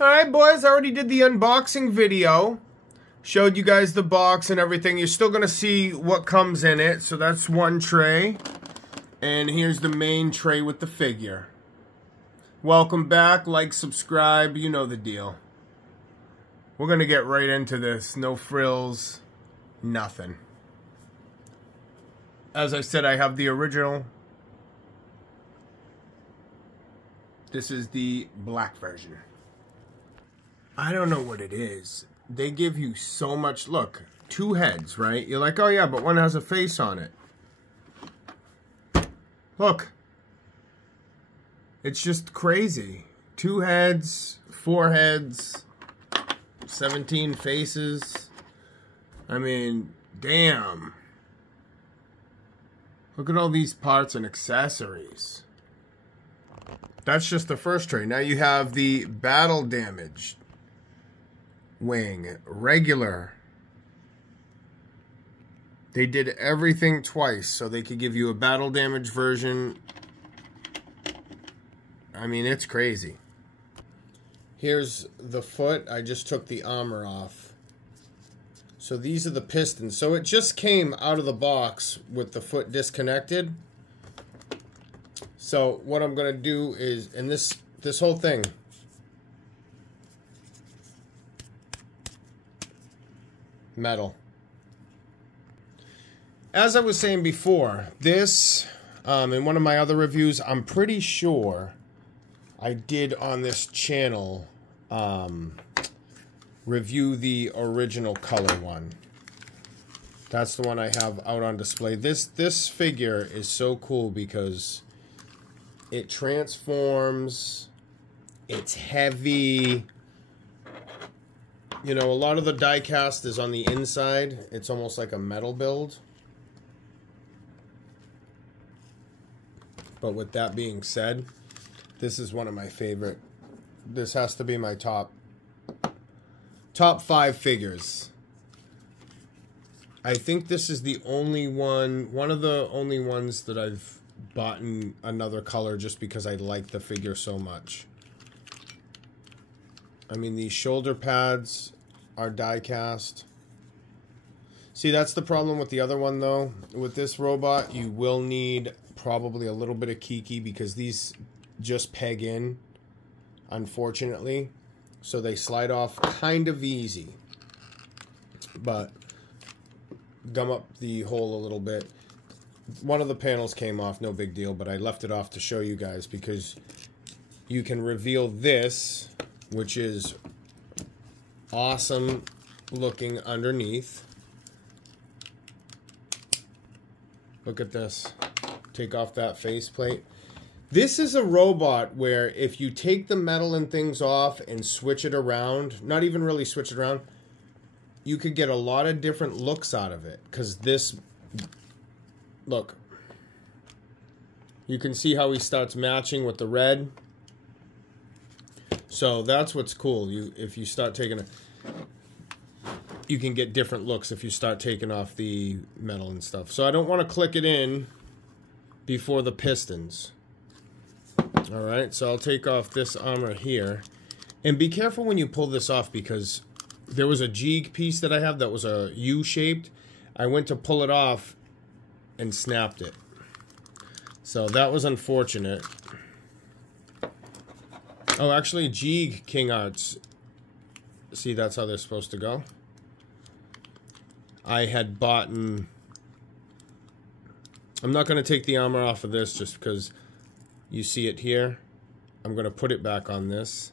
Alright boys, I already did the unboxing video. Showed you guys the box and everything. You're still going to see what comes in it. So that's one tray. And here's the main tray with the figure. Welcome back. Like, subscribe. You know the deal. We're going to get right into this. No frills. Nothing. As I said, I have the original. This is the black version. I don't know what it is. They give you so much. Look, 2 heads, right? You're like, oh yeah, but one has a face on it. Look. It's just crazy. 2 heads, 4 heads, 17 faces. I mean, damn. Look at all these parts and accessories. That's just the first tray. Now you have the battle damaged wing, regular. They did everything twice so they could give you a battle damage version. I mean, it's crazy. Here's the foot. I just took the armor off. So these are the pistons. So it just came out of the box with the foot disconnected. So what I'm going to do is, and this whole thing, metal. As I was saying before, this, in one of my other reviews, I'm pretty sure I did on this channel review the original color one. That's the one I have out on display. This figure is so cool because it transforms, it's heavy. You know, a lot of the die cast is on the inside. It's almost like a metal build. But with that being said, this is one of my favorite. This has to be my top 5 figures. I think this is the only one of the only ones that I've bought in another color just because I like the figure so much. I mean, these shoulder pads are die cast. See, that's the problem with the other one, though. With this robot, you will need probably a little bit of kiki because these just peg in, unfortunately. So they slide off kind of easy. But gum up the hole a little bit. One of the panels came off, no big deal, but I left it off to show you guys because you can reveal this, which is awesome looking underneath. Look at this. Take off that faceplate. This is a robot where if you take the metal and things off and switch it around, not even really switch it around, you could get a lot of different looks out of it. Because this, look, you can see how he starts matching with the red. So that's what's cool. If you start taking it, you can get different looks if you start taking off the metal and stuff. So I don't want to click it in before the pistons. Alright, so I'll take off this armor here. And be careful when you pull this off because there was a jig piece that I have that was a U-shaped. I went to pull it off and snapped it. So that was unfortunate. Oh, actually, jig King Arts. See, that's how they're supposed to go. I had bought. I'm not going to take the armor off of this just because you see it here. I'm going to put it back on this.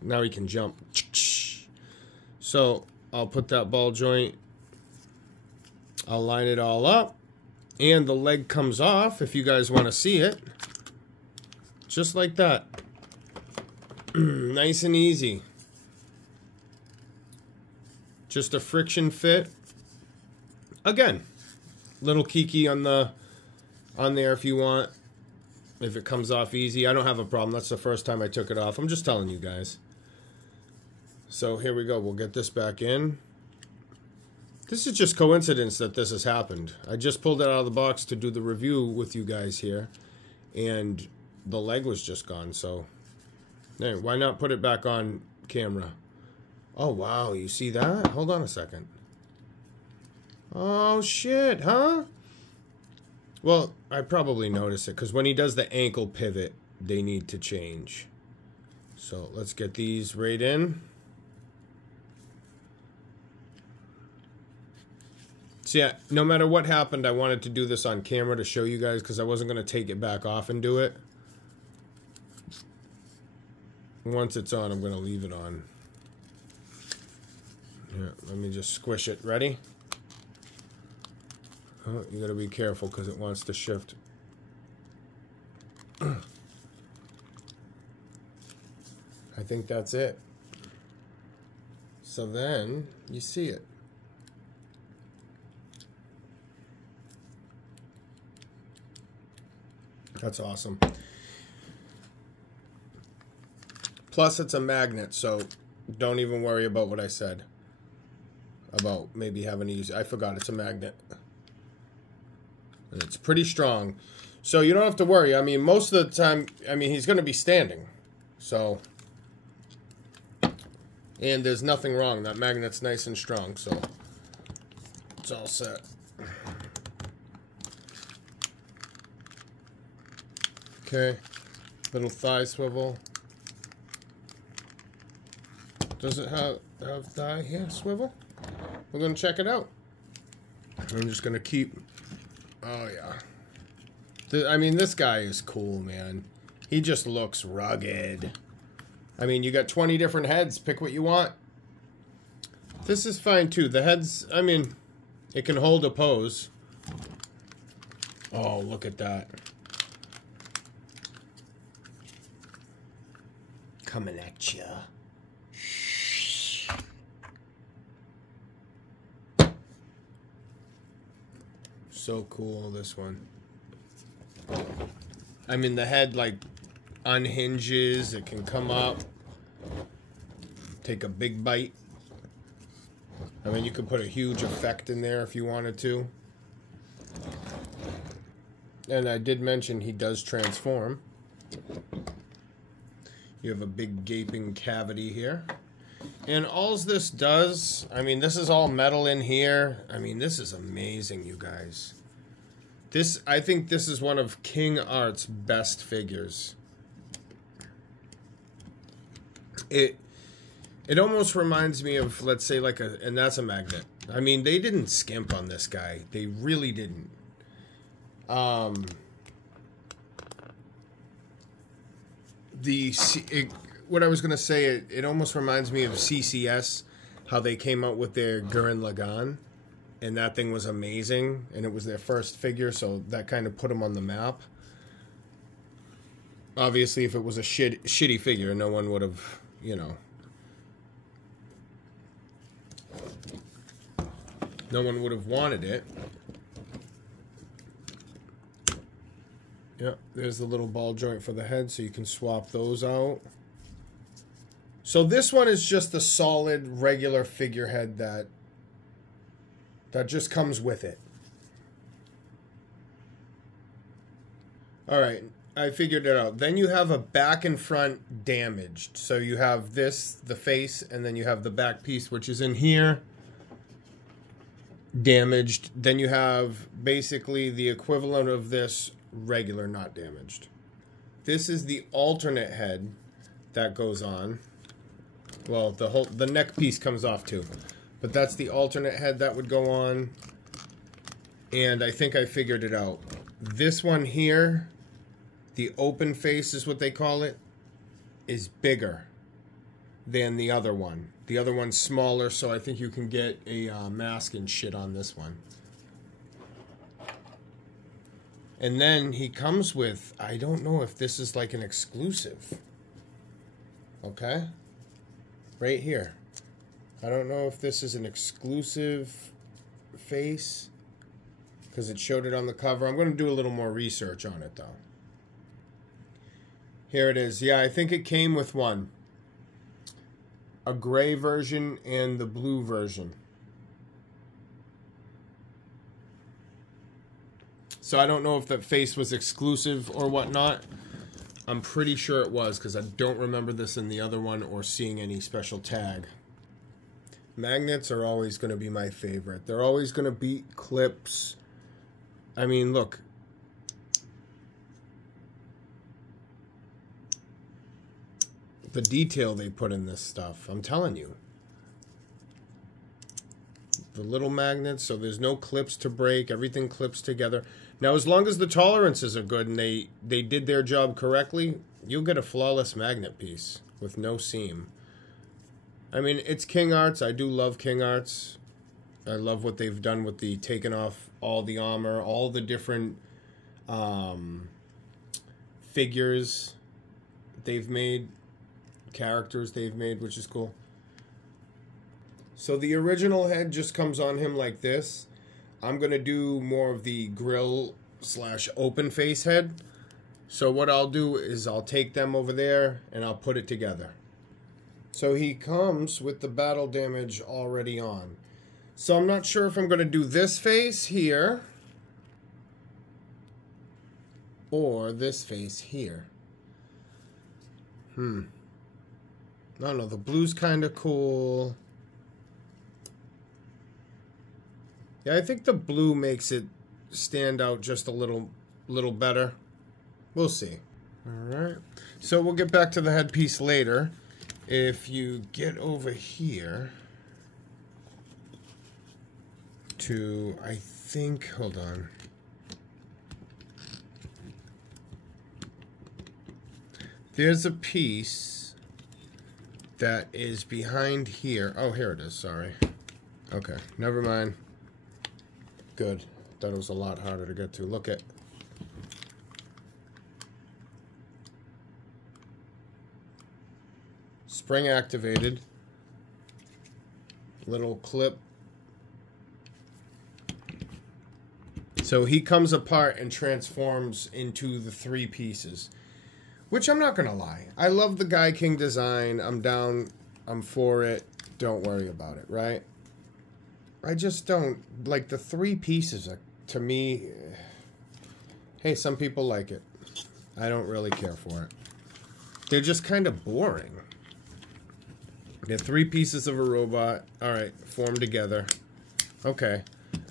Now he can jump. So I'll put that ball joint. I'll line it all up. And the leg comes off if you guys want to see it. Just like that. Nice and easy. Just a friction fit. Again, little kiki on there if you want. If it comes off easy, I don't have a problem. That's the first time I took it off. I'm just telling you guys. So here we go. We'll get this back in. This is just coincidence that this has happened. I just pulled it out of the box to do the review with you guys here, and the leg was just gone, so hey, why not put it back on camera? Oh, wow, you see that? Hold on a second. Oh, shit, huh? Well, I probably noticed it, because when he does the ankle pivot, they need to change. So let's get these right in. So yeah, no matter what happened, I wanted to do this on camera to show you guys because I wasn't going to take it back off and do it. Once it's on, I'm going to leave it on. Yeah, let me just squish it. Ready? Oh, you got to be careful because it wants to shift. I think that's it. So then you see it. That's awesome. Plus, it's a magnet, so don't even worry about what I said about maybe having to use it. I forgot it's a magnet. And it's pretty strong. So you don't have to worry. I mean, most of the time, I mean, he's going to be standing. So, and there's nothing wrong. That magnet's nice and strong, so it's all set. Okay, little thigh swivel. Does it have thigh here swivel? We're gonna check it out. I'm just gonna keep. Oh yeah. I mean, this guy is cool, man. He just looks rugged. I mean, you got 20 different heads. Pick what you want. This is fine too. The heads. I mean, it can hold a pose. Oh, look at that. Coming at ya. So cool, this one. I mean, the head like unhinges. It can come up. Take a big bite. I mean, you could put a huge effect in there if you wanted to. And I did mention he does transform. You have a big gaping cavity here. And all this does, I mean, this is all metal in here. I mean, this is amazing, you guys. This, I think this is one of King Art's best figures. It almost reminds me of, let's say, like a, and that's a magnet. I mean, they didn't skimp on this guy. They really didn't. What I was going to say, it almost reminds me of CCS, how they came out with their Gurren Lagann, and that thing was amazing, and it was their first figure, so that kind of put them on the map. Obviously, if it was a shitty figure, no one would have, you know, no one would have wanted it. Yeah, there's the little ball joint for the head, so you can swap those out. So this one is just the solid, regular figurehead that just comes with it. All right, I figured it out. Then you have a back and front damaged. So you have this, the face, and then you have the back piece, which is in here, damaged. Then you have basically the equivalent of this, regular, not damaged. This is the alternate head that goes on. Well, the neck piece comes off too, but that's the alternate head that would go on. And I think I figured it out. This one here, the open face is what they call it, is bigger than the other one. The other one's smaller, so I think you can get a mask and shit on this one. And then he comes with, I don't know if this is like an exclusive. Okay? Right here. I don't know if this is an exclusive face, because it showed it on the cover. I'm going to do a little more research on it, though. Here it is. Yeah, I think it came with one. A gray version and the blue version. So I don't know if that face was exclusive or whatnot. I'm pretty sure it was, because I don't remember this in the other one or seeing any special tag. Magnets are always going to be my favorite. They're always going to beat clips. I mean, look. The detail they put in this stuff, I'm telling you. The little magnets, so there's no clips to break. Everything clips together. Now, as long as the tolerances are good and they did their job correctly, you'll get a flawless magnet piece with no seam. I mean, it's King Arts. I do love King Arts. I love what they've done with the taking off all the armor, all the different figures they've made, characters they've made, which is cool. So the original head just comes on him like this. I'm going to do more of the grill / open face head. So what I'll do is I'll take them over there and I'll put it together. So he comes with the battle damage already on. So I'm not sure if I'm going to do this face here or this face here. I don't know. The blue's kind of cool. Yeah, I think the blue makes it stand out just a little better. We'll see. All right. So we'll get back to the headpiece later. If you get over here to, I think, hold on. There's a piece that is behind here. Oh, here it is. Sorry. Okay, never mind. Good. Thought it was a lot harder to get to. Look at. Spring activated. Little clip. So he comes apart and transforms into the 3 pieces. Which I'm not going to lie. I love the Gaiking design. I'm down. I'm for it. Don't worry about it, right? I just don't. Like, the 3 pieces, to me... Hey, some people like it. I don't really care for it. They're just kind of boring. They're 3 pieces of a robot. Alright, formed together. Okay.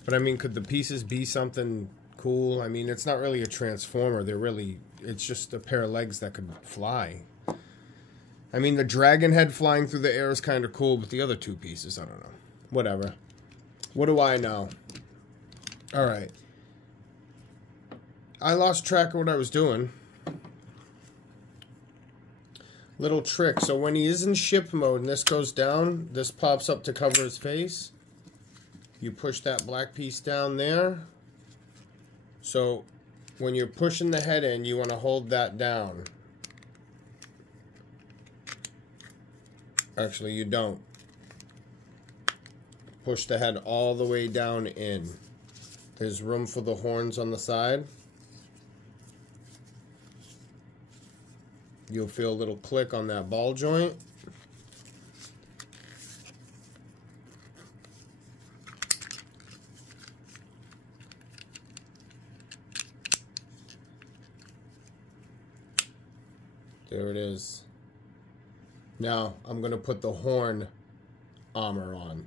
But, I mean, could the pieces be something cool? I mean, it's not really a transformer. They're really... It's just a pair of legs that could fly. I mean, the dragon head flying through the air is kind of cool, but the other 2 pieces, I don't know. Whatever. What do I know? Alright. I lost track of what I was doing. Little trick. So when he is in ship mode and this goes down, this pops up to cover his face. You push that black piece down there. So when you're pushing the head in, you want to hold that down. Actually, you don't. Push the head all the way down in. There's room for the horns on the side. You'll feel a little click on that ball joint. There it is. Now, I'm going to put the horn armor on.